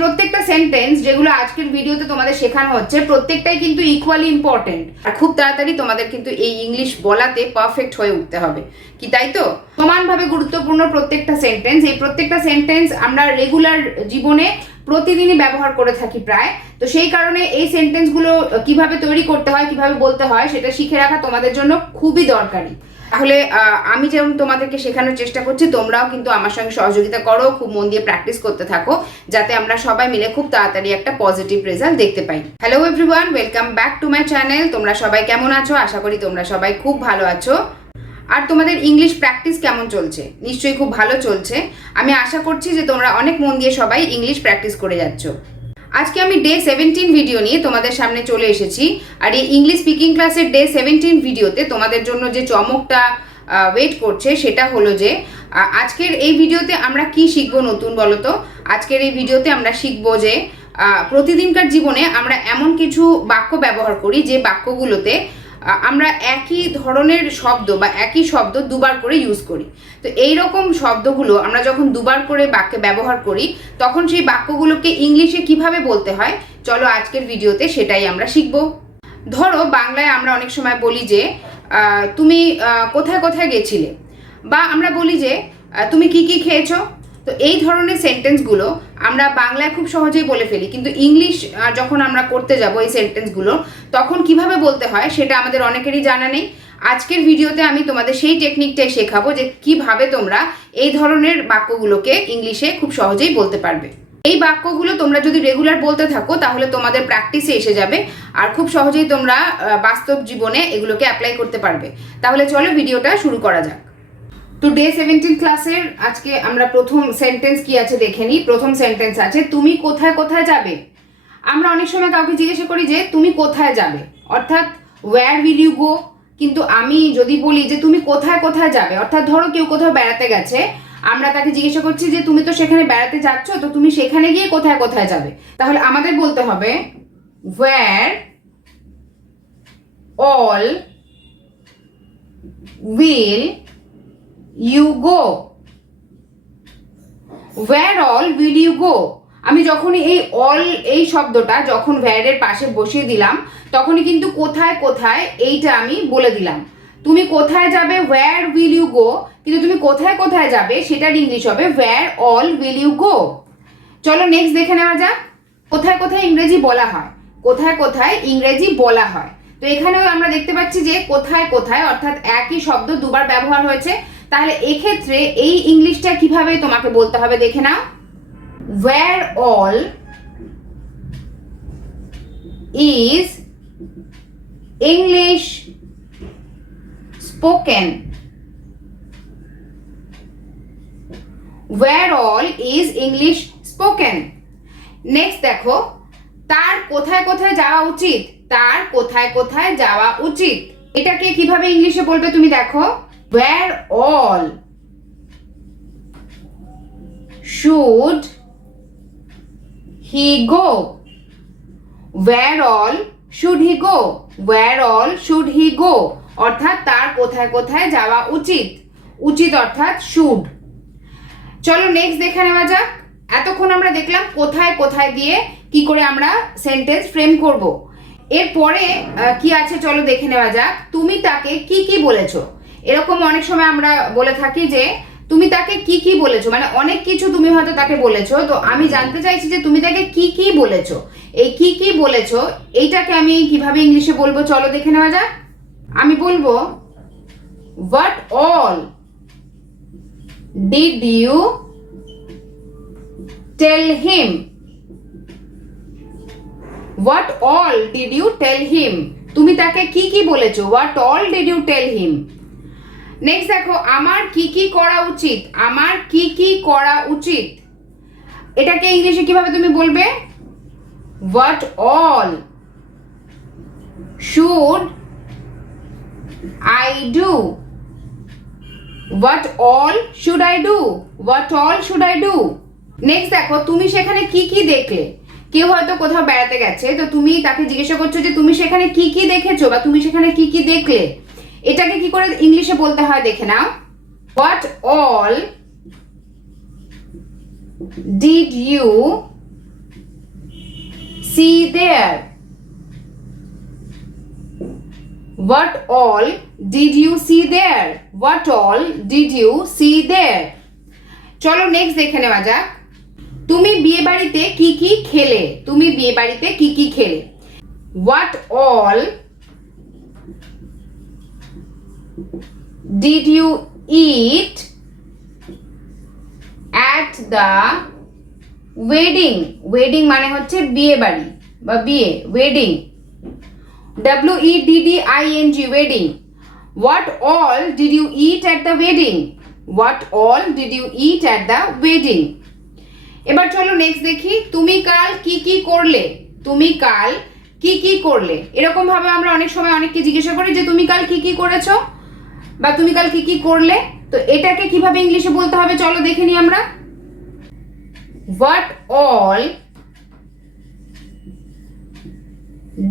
প্রত্যেকটা সেন্টেন্স যেগুলো আজকের ভিডিওতে তোমাদের শেখানো হচ্ছে প্রত্যেকটাই কিন্তু ইকুয়ালি ইম্পর্টেন্ট, আর খুব তাড়াতাড়ি তোমাদের কিন্তু এই ইংলিশ বলাতে পারফেক্ট হয়ে উঠতে হবে, কি তাই তো? সমানভাবে গুরুত্বপূর্ণ প্রত্যেকটা সেন্টেন্স, এই প্রত্যেকটা সেন্টেন্স আমরা রেগুলার জীবনে প্রতিদিনই ব্যবহার করে থাকি প্রায়। তো সেই কারণে এই সেন্টেন্সগুলো কিভাবে তৈরি করতে হয়, কিভাবে বলতে হয় সেটা শিখে রাখা তোমাদের জন্য খুবই দরকারি। তাহলে আমি যেমন তোমাদেরকে শেখানোর চেষ্টা করছি, তোমরাও কিন্তু আমার সঙ্গে সহযোগিতা করো, খুব মন দিয়ে প্র্যাকটিস করতে থাকো, যাতে আমরা সবাই মিলে খুব তাড়াতাড়ি একটা পজিটিভ রেজাল্ট দেখতে পাই। Hello everyone, welcome back to my channel. তোমরা সবাই কেমন আছো? আশা করি তোমরা সবাই খুব ভালো আছো। আর তোমাদের ইংলিশ প্র্যাকটিস কেমন চলছে? নিশ্চয়ই খুব ভালো চলছে। আমি আশা করছি যে তোমরা অনেক মন দিয়ে সবাই ইংলিশ প্র্যাকটিস করে যাচ্ছ। আজকে আমি ডে 17 ভিডিও নিয়ে তোমাদের সামনে চলে এসেছি। আর এই ইংলিশ স্পিকিং ক্লাসের ডে 17 ভিডিওতে তোমাদের জন্য যে চমকটা ওয়েট করছে সেটা হলো যে আজকের এই ভিডিওতে আমরা কি শিখবো নতুন বলো তো? আজকের এই ভিডিওতে আমরা শিখবো যে প্রতিদিনকার জীবনে আমরা এমন কিছু বাক্য ব্যবহার করি যে বাক্যগুলোতে আমরা একই ধরনের শব্দ বা একই শব্দ দুবার করে ইউজ করি। তো এই রকম শব্দগুলো আমরা যখন দুবার করে বাক্যে ব্যবহার করি তখন সেই বাক্যগুলোকে ইংলিশে কিভাবে বলতে হয়, চলো আজকের ভিডিওতে সেটাই আমরা শিখব। ধরো বাংলায় আমরা অনেক সময় বলি যে তুমি কোথায় কোথায় গেছিলে, বা আমরা বলি যে তুমি কি কি খেয়েছো। তো এই ধরনের সেন্টেন্সগুলো আমরা বাংলায় খুব সহজেই বলে ফেলি, কিন্তু ইংলিশ যখন আমরা করতে যাব এই সেন্টেন্সগুলো তখন কিভাবে বলতে হয় সেটা আমাদের অনেকেরই জানা নেই। আজকের ভিডিওতে আমি তোমাদের সেই টেকনিকটাই শেখাবো যে কিভাবে তোমরা এই ধরনের বাক্যগুলোকে ইংলিশে খুব সহজেই বলতে পারবে। এই বাক্যগুলো তোমরা যদি রেগুলার বলতে থাকো তাহলে তোমাদের প্র্যাকটিসে এসে যাবে, আর খুব সহজেই তোমরা বাস্তব জীবনে এগুলোকে অ্যাপ্লাই করতে পারবে। তাহলে চলো ভিডিওটা শুরু করা যাক। তো ডে 17 ক্লাসের আজকে আমরা প্রথম সেন্টেন্স কি আছে দেখে নিই। প্রথম সেন্টেন্স আছে তুমি কোথায় কোথায় যাবে। আমরা অনেক সময় কাউকে জিজ্ঞাসা করি যে তুমি কোথায় যাবে, অর্থাৎ ওয়্যার উইল ইউ গো। কিন্তু আমি যদি বলি যে তুমি কোথায় কোথায় যাবে, অর্থাৎ ধরো কেউ কোথাও বেড়াতে গেছে, আমরা তাকে জিজ্ঞাসা করছি যে তুমি তো সেখানে বেড়াতে যাচ্ছ, তো তুমি সেখানে গিয়ে কোথায় কোথায় যাবে। তাহলে আমাদের বলতে হবে where all will you go. where all will you go? আমি যখনই এই অল এই শব্দটা যখন where এর পাশে বসিয়ে দিলাম তখনই কিন্তু কোথায় কোথায় এইটা আমি বলে দিলাম। তুমি কোথায় যাবে where will you go, কিন্তু তুমি কোথায় কোথায় যাবে সেটার ইংলিশ হবে where all will you go. চলো নেক্সট দেখে নেওয়া যাক কোথায় কোথায় ইংরেজি বলা হয়। কোথায় কোথায় ইংরেজি বলা হয়, তো এখানেও আমরা দেখতে পাচ্ছি যে কোথায় কোথায় অর্থাৎ একই শব্দ দুবার ব্যবহার হয়েছে। তাহলে এক্ষেত্রে এই ইংলিশটা কিভাবে তোমাকে বলতে হবে দেখে নাও। where all is English spoken. where all is English spoken. Next দেখো তার কোথায় কোথায় যাওয়া উচিত। তার কোথায় কোথায় যাওয়া উচিত এটাকে কিভাবে ইংলিশে বলবে তুমি দেখো। where all should he go. where all should he go. where all should he go অর্থাৎ তার কোথায় কোথায় যাওয়া উচিত। উচিত অর্থাৎ should। চলো নেক্সট দেখে নেওয়া যাক। এতক্ষণ আমরা দেখলাম কোথায় কোথায় দিয়ে কি করে আমরা সেন্টেন্স ফ্রেম করব। এরপরে কি আছে চলো দেখে নেওয়া যাক। তুমি তাকে কি কি বলেছো। এরকম অনেক সময় আমরা বলে থাকি যে তুমি তাকে কি কি বলেছো, মানে অনেক কিছু তুমি হয়তো তাকে বলেছো। তো আমি জানতে চাইছি যে তুমি তাকে কি কি বলেছো। এই কি কি বলেছো এইটাকে আমি কিভাবে ইংলিশে বলবো চলো দেখে নেওয়া যাক। আমি বলবো what all did you tell him. what all did you tell him তুমি তাকে কি কি বলেছো। what all did you tell him. Next দেখো আমার কি কি করা উচিত। আমার কি কি করা উচিত এটাকে ইংলিশে কিভাবে তুমি বলবে। what all should I do. what all should I do. what all should I do. Next দেখো তুমি সেখানে কি কি দেখলে। কেউ হয়তো কোথাও বেড়াতে গেছে, তো তুমি তাকে জিজ্ঞাসা করছো যে তুমি সেখানে কি কি দেখেছো বা তুমি সেখানে কি কি দেখলে। এটাকে কি করে ইংলিশে বলতে হয় দেখে নাও। what all did you see there? What all did you see there? What all did you see there? চলো নেক্সট দেখে নেওয়া যাক। তুমি বিয়ে বাড়িতে কি কি খেলে? তুমি বিয়ে বাড়িতে কি কি খেলে? What all did you eat at the wedding? wedding মানে হচ্ছে বিয়ে বাড়ি বা বিয়ে, wedding, WEDDING, wedding. What all did you eat at the wedding? What all did you eat at the wedding? এবার চলো নেক্সট দেখি। তুমি কাল কি কি করলে? তুমি কাল কি কি করলে? এরকম ভাবে আমরা অনেক সময় অনেককে জিজ্ঞাসা করি যে তুমি কাল কি কি করেছো বা তুমি কাল কি কি করলে। তো এটাকে কিভাবে ইংলিশে বলতে হবে চলো দেখে নিই আমরা। What all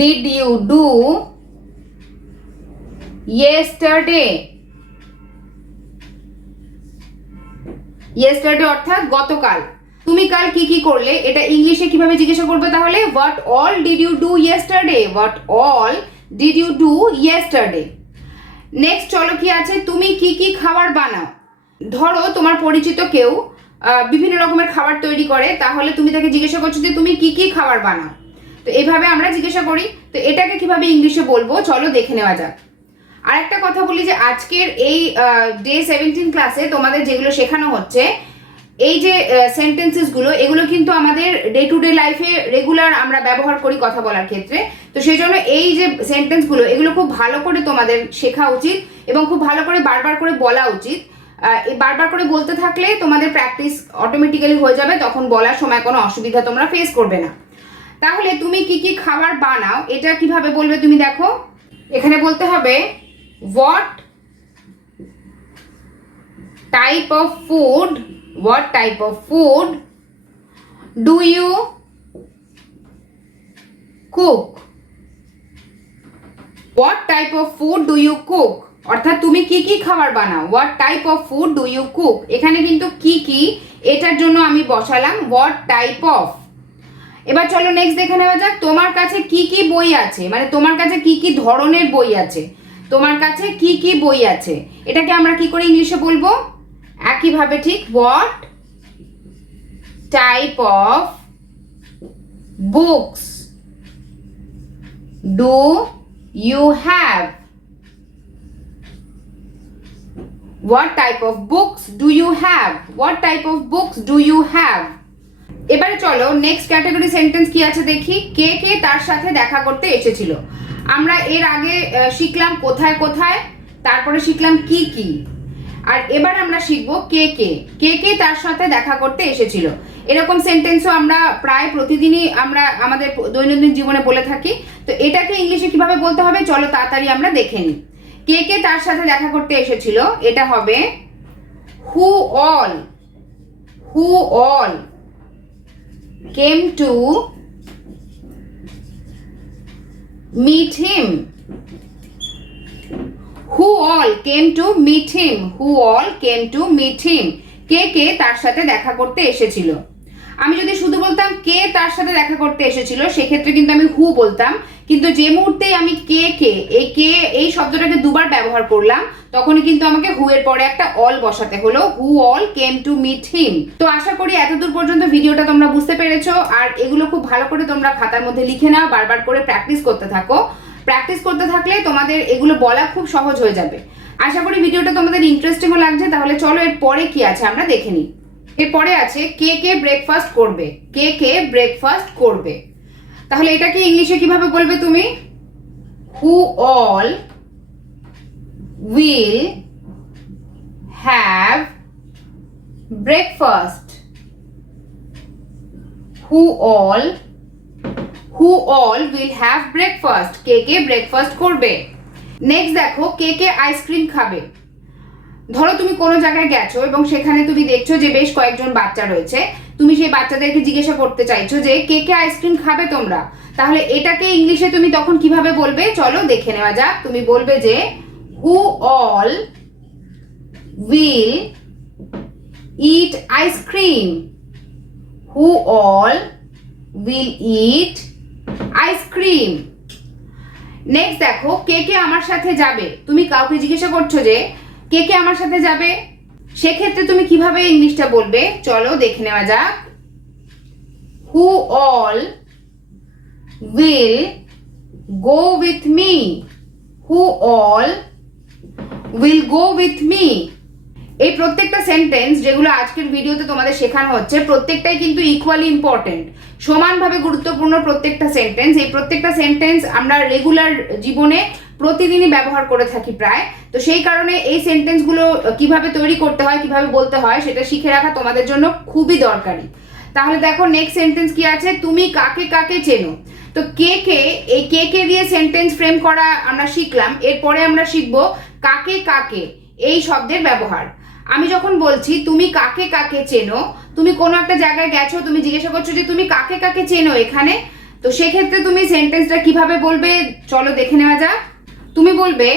did you do yesterday? yesterday অর্থাৎ গতকাল। তুমি কাল কি কি করলে এটা ইংলিশে কিভাবে জিজ্ঞাসা করবে তাহলে? What all did you do yesterday? What all did you do yesterday? Next চলো কি আছে, তুমি কি কি খাবার বানাও? ধরো তোমার পরিচিত কেউ বিভিন্ন রকমের খাবার তৈরি করে, তাহলে তুমি তাকে জিজ্ঞাসা করছো যে তুমি কি কি খাবার বানাও। তো এইভাবে আমরা জিজ্ঞাসা করি। তো এটাকে কিভাবে ইংলিশে বলবো চলো দেখে নেওয়া যাক। আর একটা কথা বলি যে আজকের এই ডে 17 ক্লাসে তোমাদের যেগুলো শেখানো হচ্ছে, এই যে সেন্টেন্সেসগুলো, এগুলো কিন্তু আমাদের ডে টু ডে লাইফে রেগুলার আমরা ব্যবহার করি কথা বলার ক্ষেত্রে। তো সেই জন্য এই যে সেন্টেন্সগুলো, এগুলো খুব ভালো করে তোমাদের শেখা উচিত এবং খুব ভালো করে বারবার করে বলা উচিত। বারবার করে বলতে থাকলে তোমাদের প্র্যাকটিস অটোমেটিক্যালি হয়ে যাবে, তখন বলার সময় কোনো অসুবিধা তোমরা ফেস করবে না। তাহলে তুমি কি কি খাবার বানাও এটা কিভাবে বলবে তুমি দেখো। এখানে বলতে হবে what type of food do you cook? What type of food do you cook? অর্থাৎ তুমি কি কি খাবার বানাও। What type of food do you cook? এখানে কিন্তু কি কি এটার জন্য আমি বসালাম what type of। এবার চলো নেক্সট দেখে নেওয়া যাক। তোমার কাছে কি কি বই আছে, মানে তোমার কাছে কি কি ধরনের বই আছে। তোমার কাছে কি কি বই আছে এটাকে আমরা কি করে ইংলিশে বলবো? একইভাবে ঠিক what type of books do you have? What type of books do you have? What type of books do you have? এবারে চলো নেক্সট ক্যাটাগরি সেন্টেন্স কি আছে দেখি। কে কে তার সাথে দেখা করতে এসেছিল। আমরা এর আগে শিখলাম কোথায় কোথায়, তারপরে শিখলাম কি কি, আর এবার আমরা শিখবো কে কে। কে কে তার সাথে দেখা করতে এসেছিল। এরকম সেন্টেন্সও আমরা প্রায় প্রতিদিনই আমরা আমাদের দৈনন্দিন জীবনে বলে থাকি। তো এটাকে ইংলিশে কিভাবে বলতে হবে চলো তাড়াতাড়ি আমরা দেখে নিই। কে কে তার সাথে দেখা করতে এসেছিল, এটা হবে who all came to meet him. Who all came to meet him? Who all came to meet him? কে কে তার সাথে দেখা করতে এসেছিল। আমি যদি শুধু বলতাম কে তার সাথে দেখা করতে এসেছিল সেক্ষেত্রে কিন্তু আমি হু বলতাম, কিন্তু যে মুহূর্তে আমি কে এই শব্দটাকে দুবার ব্যবহার করলাম তখনই কিন্তু আমাকে হু এর পরে একটা অল বসাতে হলো। Who all came to meet him. তো আশা করি এতদূর পর্যন্ত ভিডিওটা তোমরা বুঝতে পেরেছো। আর এগুলো খুব ভালো করে তোমরা খাতার মধ্যে লিখে নাও, বারবার করে প্র্যাকটিস করতে থাকো। প্র্যাকটিস করতে থাকলে তোমাদের এগুলো বলা খুব সহজ হয়ে যাবে। আশা করি ভিডিওটা তোমাদের ইন্টারেস্টিংও লাগছে। তাহলে চলো এর পরে কি আছে আমরা দেখে নিই। এরপরে আছে কে কে ব্রেকফাস্ট করবে। কে কে ব্রেকফাস্ট করবে, তাহলে এটাকে ইংলিশে কিভাবে বলবে তুমি? Who all will have breakfast. Who all will have breakfast. K K breakfast করবে। নেক্সট দেখো কে কে আইসক্রিম খাবে। ধরো তুমি কোনো জায়গায় গেছো এবং সেখানে তুমি দেখছো যে বেশ কয়েকজন বাচ্চা রয়েছে, তুমি সেই বাচ্চাদেরকে জিজ্ঞাসা করতে চাইছো যে কে কে আইসক্রিম খাবে তোমরা। তাহলে এটাকে ইংলিশে তুমি তখন কিভাবে বলবে চলো দেখে নেওয়া যাক। তুমি বলবে যে who all will it ice cream. Who all will it ice cream. Next দেখো, কে কে আমার সাথে যাবে। তুমি কাউকে জিজ্ঞাসা করছো যে কে কে আমার সাথে যাবে, সেক্ষেত্রে তুমি কিভাবে ইংলিশটা বলবে চলো দেখে নেওয়া যাক। Who all will go with me. Who all will go with me. এই প্রত্যেকটা সেন্টেন্স যেগুলো আজকের ভিডিওতে তোমাদের শেখানো হচ্ছে প্রত্যেকটাই কিন্তু ইকুয়ালি ইম্পর্টেন্ট, সমানভাবে গুরুত্বপূর্ণ প্রত্যেকটা সেন্টেন্স। এই প্রত্যেকটা সেন্টেন্স আমরা রেগুলার জীবনে প্রতিদিনই ব্যবহার করে থাকি প্রায়। তো সেই কারণে এই সেন্টেন্সগুলো কিভাবে তৈরি করতে হয়, কিভাবে বলতে হয় সেটা শিখে রাখা তোমাদের জন্য খুবই দরকারি। তাহলে দেখো নেক্সট সেন্টেন্স কি আছে, তুমি কাকে কাকে চেনো। তো কে কে, এই কে কে দিয়ে সেন্টেন্স ফ্রেম করা আমরা শিখলাম। এরপরে আমরা শিখবো কাকে কাকে এই শব্দের ব্যবহার। আমি যখন বলছি তুমি কাকে কাকে চেনো, তুমি কোনো একটা জায়গায় গেছো, তুমি জিজ্ঞাসা করছো যে তুমি কাকে কাকে চেনো এখানে, তো সেক্ষেত্রে তুমি সেন্টেন্সটা কিভাবে বলবে চলো দেখে নেওয়া যাক। তুমি বলবে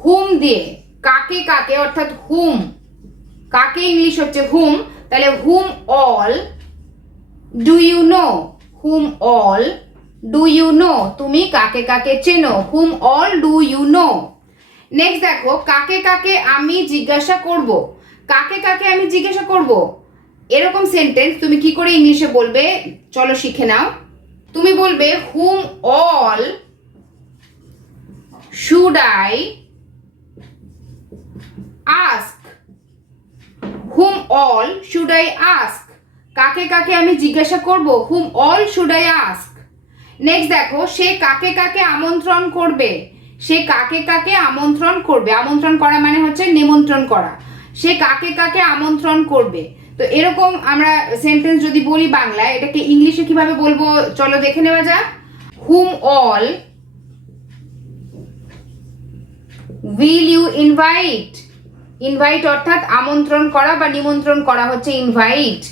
হুম দিয়ে, কাকে কাকে অর্থাৎ হুম, কাকে ইংলিশ হচ্ছে হুম, তাহলে whom all do you know. Whom all do you know, তুমি কাকে কাকে চেনো, whom all do you know. Next দেখো, কাকে কাকে আমি জিজ্ঞাসা করব। কাকে কাকে আমি জিজ্ঞাসা করব, এরকম সেন্টেন্স তুমি কি করে ইংলিশে বলবে চলো শিখে নাও। তুমি বলবে whom all should I ask. Whom all should I ask, কাকে কাকে আমি জিজ্ঞাসা করব, whom all should I ask. Next দেখো, সে কাকে কাকে আমন্ত্রণ করবে। সে কাকে কাকে আমন্ত্রণ করবে, আমন্ত্রণ করা মানে হচ্ছে নিমন্ত্রণ করা। সে কাকে কাকে আমন্ত্রণ করবে। তো এরকম আমরা সেন্টেন্স যদি বলি বাংলায়, এটাকে ইংলিশে কিভাবে বলবো চলো দেখে নেওয়া যাক। Whom all will you invite. Invite অর্থাৎ আমন্ত্রণ করা বা নিমন্ত্রণ করা হচ্ছে invite.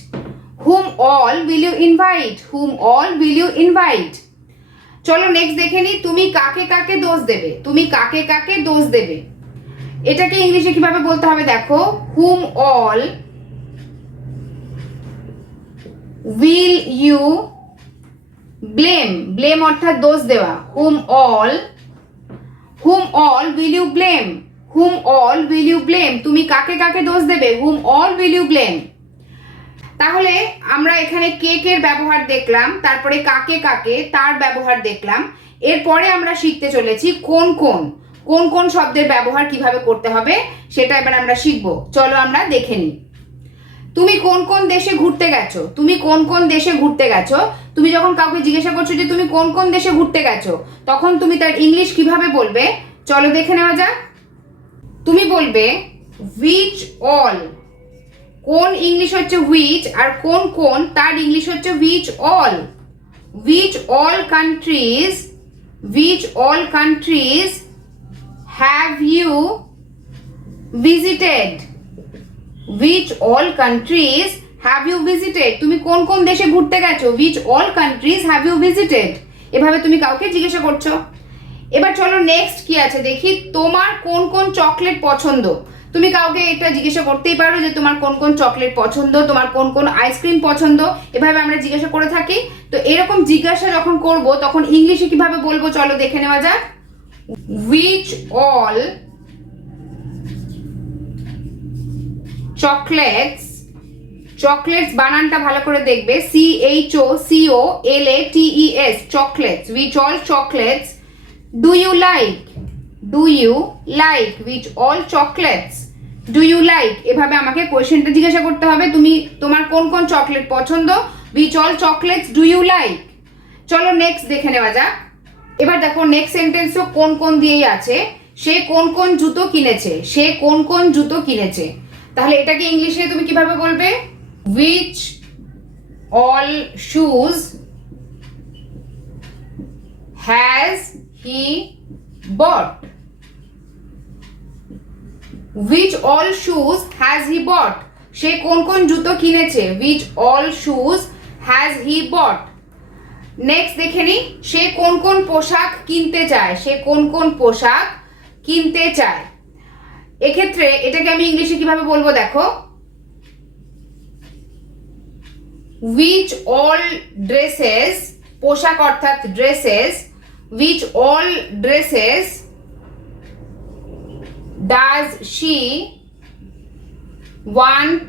Whom all will you invite, whom all will you invite. চলো নেক্সট দেখে নি, তুমি কাকে কাকে দোষ দেবে। তুমি কাকে কাকে দোষ দেবে, এটাকে ইংলিশে কিভাবে বলতে হবে দেখো। Whom all will you blame. Blame অর্থাৎ দোষ দেওয়া। Whom all will you blame, whom all will you blame, তুমি কাকে কাকে দোষ দেবে, whom all will you blame. তাহলে আমরা এখানে কে এর ব্যবহার দেখলাম, তারপরে কাকে কাকে তার ব্যবহার দেখলাম। এরপরে আমরা শিখতে চলেছি কোন কোন কোন কোন শব্দের ব্যবহার কিভাবে করতে হবে সেটা এবার আমরা শিখবো। চলো আমরা দেখে নিই। তুমি কোন কোন দেশে ঘুরতে গেছো। তুমি কোন কোন দেশে ঘুরতে গেছো, তুমি যখন কাউকে জিজ্ঞাসা করছো যে তুমি কোন কোন দেশে ঘুরতে গেছো, তখন তুমি তার ইংলিশ কিভাবে বলবে চলো দেখে নেওয়া যাক। তুমি বলবে which all। কোন ইংলিশ হচ্ছে which, আর কোন কোন তার ইংলিশ হচ্ছে which all। which all countries have you visited। which all countries have you visited, তুমি কোন কোন দেশে ঘুরতে গেছো, which all countries have you visited, এভাবে তুমি কাউকে জিজ্ঞাসা করছো। এবার চলো নেক্সট কি আছে দেখি, তোমার কোন কোন চকলেট পছন্দ। তুমি কাউকে এটা জিজ্ঞাসা করতেই পারো যে তোমার কোন কোন চকলেট পছন্দ, তোমার কোন কোন আইসক্রিম পছন্দ, এভাবে আমরা জিজ্ঞাসা করে থাকি। তো এরকম জিজ্ঞাসা যখন করব তখন ইংলিশে কিভাবে বলবো চলো দেখে নেওয়া যাক। which all chocolates, চকলেটস বানানটা ভালো করে দেখবে, CHOCOLATES, chocolates, which all chocolates do you like, which all chocolates do you like, এভাবে আমাকে কোশ্চেনটা জিজ্ঞাসা করতে হবে, তুমি তোমার কোন কোন চকলেট পছন্দ, which all chocolates do you like। চলো নেক্সট দেখে নেওয়া যাক। এবার দেখো নেক্সট সেন্টেন্সও কোন কোন দিয়েই আছে। সে কোন কোন জুতো কিনেছে, সে কোন কোন জুতো কিনেছে, তাহলে এটাকে ইংলিশে তুমি কিভাবে বলবে, which all shoes has he bought, which all shoes has he bought, সে কোন কোন জুতো কিনেছে, which all shoes has he bought। Next দেখে নি, সে কোন কোন পোশাক কিনতে চায়, সে কোন কোন পোশাক কিনতে চায়। এক্ষেত্রে এটাকে আমি ইংলিশে কিভাবে বলবো দেখো, which all dresses পোশাক অর্থাৎ dresses, which all dresses does she want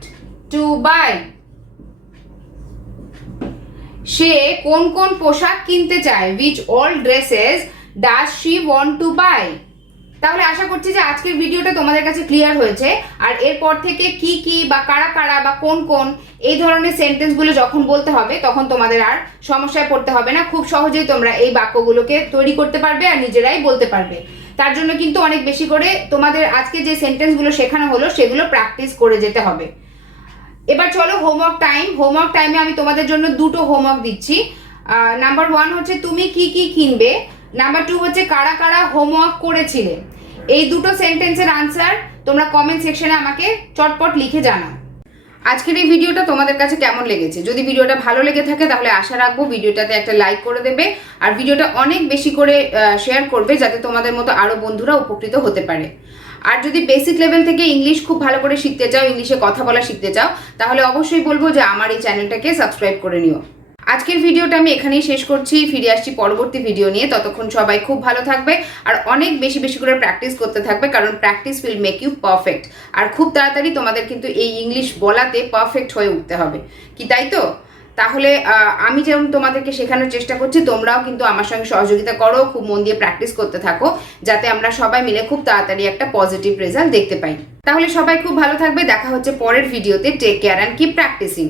to buy? সে কোন কোন পোশাক কিনতে চায়, which all dresses does she want to buy? তাহলে আশা করছি যে আজকের ভিডিওটা তোমাদের কাছে ক্লিয়ার হয়েছে। আর এরপর থেকে কি কি বা কারা কারা বা কোন কোন এই ধরনের সেন্টেন্সগুলো যখন বলতে হবে তখন তোমাদের আর সমস্যায় পড়তে হবে না। খুব সহজেই তোমরা এই বাক্যগুলোকে তৈরি করতে পারবে আর নিজেরাই বলতে পারবে। তার জন্য কিন্তু অনেক বেশি করে তোমাদের আজকে যে সেন্টেন্সগুলো শেখানো হলো সেগুলো প্র্যাকটিস করে যেতে হবে। এবার চলো হোমওয়ার্ক টাইম। হোমওয়ার্ক টাইমে আমি তোমাদের জন্য দুটো হোমওয়ার্ক দিচ্ছি। নাম্বার 1 হচ্ছে তুমি কি কি কিনবে, নাম্বার 2 হচ্ছে কারা কারা হোমওয়ার্ক করেছিলে। এই দুটো সেন্টেন্সের আনসার তোমরা কমেন্ট সেকশনে আমাকে চটপট লিখে জানাও। আজকের এই ভিডিওটা তোমাদের কাছে কেমন লেগেছে? যদি ভিডিওটা ভালো লেগে থাকে তাহলে আশা রাখবো ভিডিওটাতে একটা লাইক করে দেবে আর ভিডিওটা অনেক বেশি করে শেয়ার করবে যাতে তোমাদের মতো আরো বন্ধুরা উপকৃত হতে পারে। আর যদি বেসিক লেভেল থেকে ইংলিশ খুব ভালো করে শিখতে চাও, ইংলিশে কথা বলা শিখতে চাও, তাহলে অবশ্যই বলবো যে আমার এই চ্যানেলটাকে সাবস্ক্রাইব করে নিও। আজকের ভিডিওটা আমি এখানেই শেষ করছি। ফিরে আসছি পরবর্তী ভিডিও নিয়ে। ততক্ষণ সবাই খুব ভালো থাকবে আর অনেক বেশি বেশি করে প্র্যাকটিস করতে থাকবে, কারণ practice will make you perfect. আর খুব তাড়াতাড়ি তোমাদের কিন্তু এই ইংলিশ বলাতে পারফেক্ট হয়ে উঠতে হবে, কি তাই তো? তাহলে আমি যেমন তোমাদেরকে শেখানোর চেষ্টা করছি, তোমরাও কিন্তু আমার সঙ্গে সহযোগিতা করো, খুব মন দিয়ে প্র্যাকটিস করতে থাকো, যাতে আমরা সবাই মিলে খুব তাড়াতাড়ি একটা পজিটিভ রেজাল্ট দেখতে পাই। তাহলে সবাই খুব ভালো থাকবে। দেখা হচ্ছে পরের ভিডিওতে। Take care and keep practising.